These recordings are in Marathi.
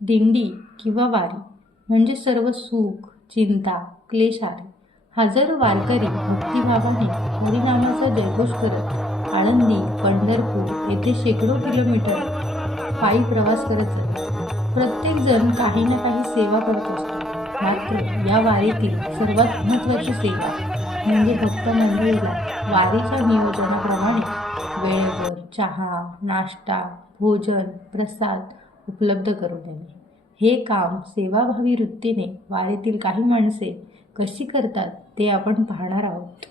दिंडी किंवा वारी म्हणजे सर्व सुख चिंता क्लेशारे हजारो वारकरी भक्तिभावाने हरिनामाचा जयघोष करत आळंदी पंढरपूर येथे शेकडो किलोमीटर पायी प्रवास करत जातात. प्रत्येकजण काही ना काही सेवा करत असतो. मात्र या वारीतील सर्वात महत्त्वाची सेवा म्हणजे भक्त मंडळीला वारीच्या नियोजनाप्रमाणे वेळेवर चहा नाश्ता भोजन प्रसाद उपलब्ध करून देणे. हे काम सेवाभावी वृत्तीने वारीतील काही माणसे कशी करतात ते आपण पाहणार आहोत.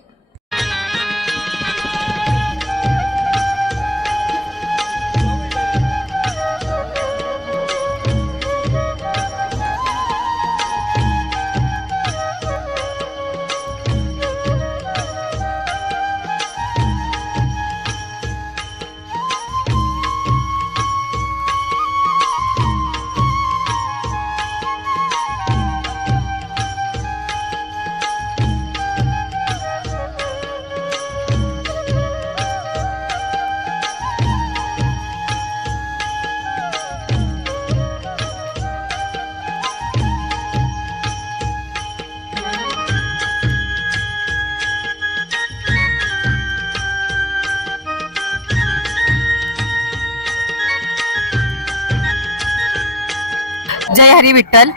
जय हरी विठ्ठल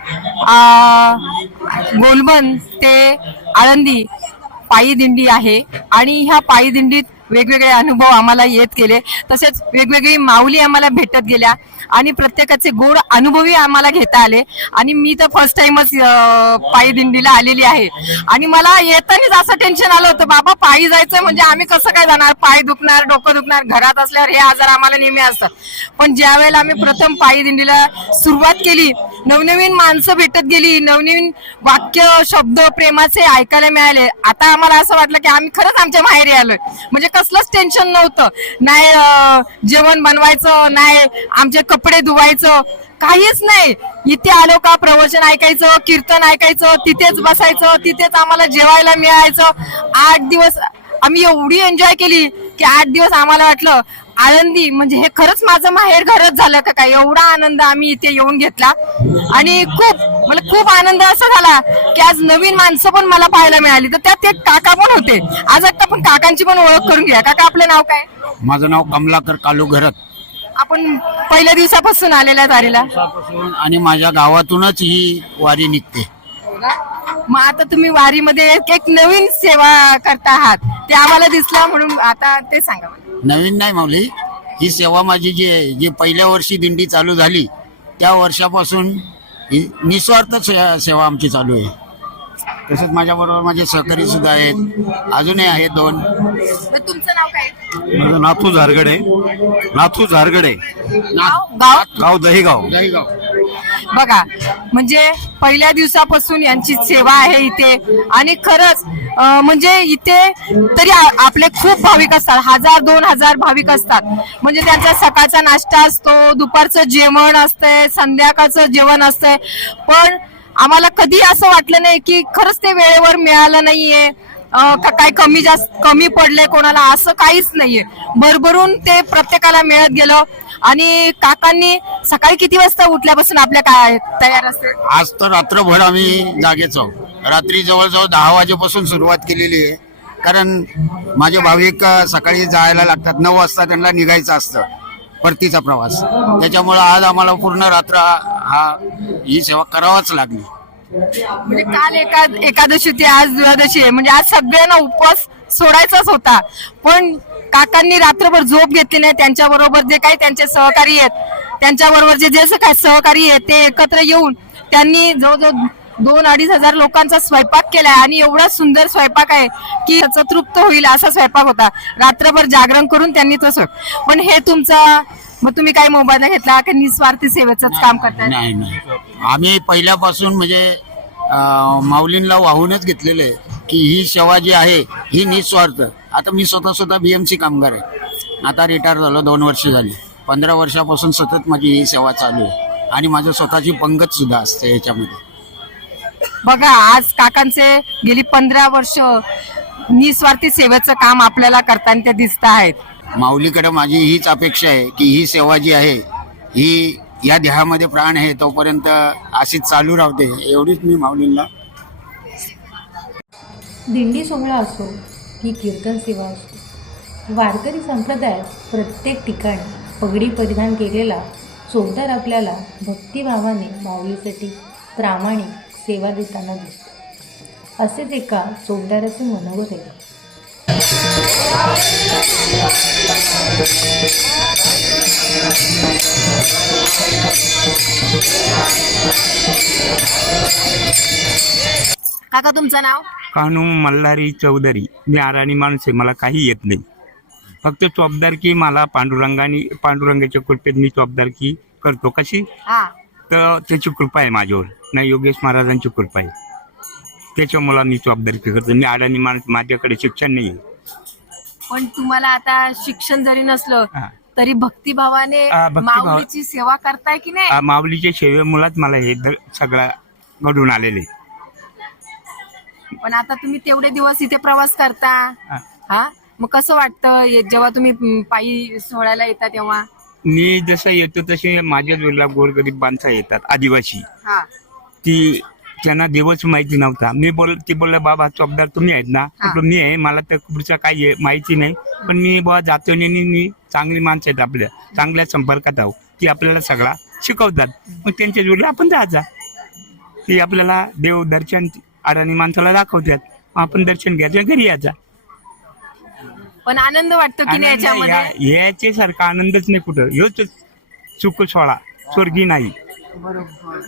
गोलबन ते आळंदी पायी दिंडी आहे. आणि ह्या पायी दिंडीत वेगवेगळे अनुभव आम्हाला येत गेले. तसेच वेगवेगळी माऊली आम्हाला भेटत गेल्या आणि प्रत्येकाचे गोड अनुभवही आम्हाला घेता आले. आणि मी तर फर्स्ट टाइमच पायी दिंडीला आलेली आहे. आणि मला येतानीच असं टेन्शन आलं होतं बाबा पायी जायचं म्हणजे आम्ही कसं काय जाणार? पाय दुखणार डोकं दुखणार घरात असल्यावर हे आजार आम्हाला नेहमी असतात पण ज्या वेळेला आम्ही प्रथम पायी दिंडीला सुरुवात केली नवनवीन माणसं भेटत गेली नवनवीन वाक्य शब्द प्रेमाचे ऐकायला मिळाले. आता आम्हाला असं वाटलं की आम्ही खरंच आमच्या माहेरी आलोय. म्हणजे कसलंच टेन्शन नव्हतं. नाही जेवण बनवायचं नाही आमचे कपडे धुवायचं काहीच नाही. इथे आलो का प्रवचन ऐकायचं कीर्तन ऐकायचं तिथेच बसायचं तिथेच आम्हाला जेवायला मिळायचं. आठ दिवस आम्ही एवढी एन्जॉय केली की आठ दिवस आम्हाला वाटलं आनंदी म्हणजे हे खरंच माझं माहेर घरच झालं का काय? एवढा आनंद आम्ही इथे येऊन घेतला. आणि खूप मला खूप आनंद असा झाला की आज नवीन माणसं पण मला पाहायला मिळाली. तर त्यात एक काका पण होते. आज आपण काकांची पण ओळख करून घ्या काका आपलं नाव काय? माझं नाव कमलाकर कालू घरत. आपण पहिल्या दिवसापासून आलेल्या तारीला आणि माझ्या गावातूनच ही वारी निघते. मग आता तुम्ही वारीमध्ये एक एक नवीन सेवा करता आहात. ते आम्हाला दिसलं म्हणून आता ते सांगा मला. नवीन नाही माऊली. ही सेवा माझी जी आहे जी पहिल्या वर्षी दिंडी चालू झाली त्या वर्षापासून ही निस्वार्थ से- सेवा आमची चालू आहे. तसेच माझ्याबरोबर माझे सहकारी सुद्धा आहेत. अजूनही आहेत दोन. मग तुमचं नाव काय? माझं नाथू झारगडे. नाथू झारगडे. गाव गाव? गाव दहेगाव. दहीगाव. बघा म्हणजे पहिल्या दिवसापासून यांची सेवा आहे इथे. आणि खरंच अं, म्हणजे इथे तरी आ- आपले खूप भाविक असतात. हजार दोन हजार भाविक असतात. म्हणजे त्यांचा सकाळचा नाश्ता असतो दुपारचं जेवण असतंय संध्याकाळचं जेवण असतंय. पण आम्हाला कधी असं वाटलं नाही की खरंच ते वेळेवर मिळालं नाहीये. का काय कमी जास्त कमी पडले कोणाला असं काहीच नाहीये. भरभरून ते प्रत्येकाला मिळत गेलं. आणि काकांनी सकाळी किती वाजता उठल्यापासून आपल्या काय तयार असते आज तर रात्रभर आम्ही जागेच आहोत. रात्री जवळजवळ दहा वाजेपासून सुरुवात केलेली आहे. कारण माझे भाविक सकाळी जायला लागतात. नऊ वाजता त्यांना निघायचं असतं. परतीचा प्रवास. त्याच्यामुळे आज आम्हाला पूर्ण रात्र हा ही सेवा करावाच लागली. म्हणजे काल एका एकादशी होती आज द्वादशी आहे. म्हणजे आज सगळ्यांना उपवास सोडायचाच होता. पण काकांनी रात्रभर झोप घेतली नाही. त्यांच्या बरोबर जे काही त्यांचे सहकारी आहेत त्यांच्या बरोबर जे जे काही सहकारी आहेत ते एकत्र येऊन त्यांनी जवळजवळ दोन अडीच हजार लोकांचा स्वयंपाक केलाय. आणि एवढा सुंदर स्वयंपाक आहे की तृप्त होईल असा स्वयंपाक होता. रात्रभर जागरण करून त्यांनी तो पण हे तुमचा मग तुम्ही काय मोबाईल घेतला की निस्वार्थी सेवेच काम करताय? नाही नाही. आम्ही पहिल्यापासून म्हणजे अं, माऊलींना वाहूनच घेतलेलं आहे की ही सेवा जी आहे ही निस्वार्थ. आता मी स्वतः स्वतः बीएमसी कामगार आहे. आता रिटायर झालो दोन वर्ष झाली. पंधरा वर्षापासून सतत माझी ही सेवा चालू आहे. आणि माझं स्वतःची पंगत सुद्धा असते याच्यामध्ये. बघा आज काकांचे गेली पंधरा वर्ष निस्वार्थी सेवेचं काम आपल्याला करताना ते दिसत आहेत. माऊलीकडे माझी हीच अपेक्षा आहे की ही सेवा जी आहे ही या देहामध्ये प्राण आहे तोपर्यंत अशीच चालू राहते. एवढीच मी माऊलींना दिंडी सोहळा असो की कीर्तन सेवा असो वारकरी संप्रदायात प्रत्येक ठिकाणी पगडी परिधान केलेला चोपदार आपल्याला भक्तिभावाने माऊलीसाठी प्रामाणिक सेवा देताना दिसतो. असेच एका चोपदाराचे मनोगत आहे काका तुमचं नाव? कानू मल्हारी चौधरी. मी आराणी माणूस आहे मला काही येत नाही. फक्त चोपदारकी मला पांडुरंगाने पांडुरंगाच्या कृपेत मी चोपदारकी करतो. कशी? हा. तर त्याची कृपा आहे माझ्यावर. नाही योगेश महाराजांची कृपा आहे. त्याच्यामुळं मी चोपदारकी करतो मी अडाणी माणूस माझ्याकडे शिक्षण नाही पण तुम्हाला आता शिक्षण जरी नसलं हा. तरी भक्तिभावाने हा, भक्तिभाव- माऊलीची सेवा करताय की नाही? आ, माऊलीच्या सेवेमुळंच मला हे द- सगळं घडून आलेले. पण आता तुम्ही तेवढे दिवस इथे प्रवास करता. हा. मग कसं वाटतं जेव्हा तुम्ही म, पायी सोहळ्याला येता तेव्हा? मी जसं येतो तसे माझ्या जोडला गोरगरीब माणसं येतात आदिवासी. हा. ती त्यांना देवच माहिती नव्हता. मी बोल ती बोललं बाबा चौकदार तुम्ही आहेत ना? म्हटलं मी आहे. मला तर पुढचं काही माहिती नाही. पण मी बाबा जातो आणि मी चांगली माणसं आहेत आपल्या. चांगल्या संपर्कात आहो ती आपल्याला सगळा शिकवतात. मग त्यांच्या जोडला आपण जायचा. ती आपल्याला देव दर्शन अडाणी माणसाला दाखवतात. आपण दर्शन घ्यायचं घरी यायचा. पण आनंद वाटतो की नाही याच्यामध्ये? याचे सारखा आनंदच नाही कुठं. ह्योच सुख सोहळा स्वर्गी नाही. बरोबर.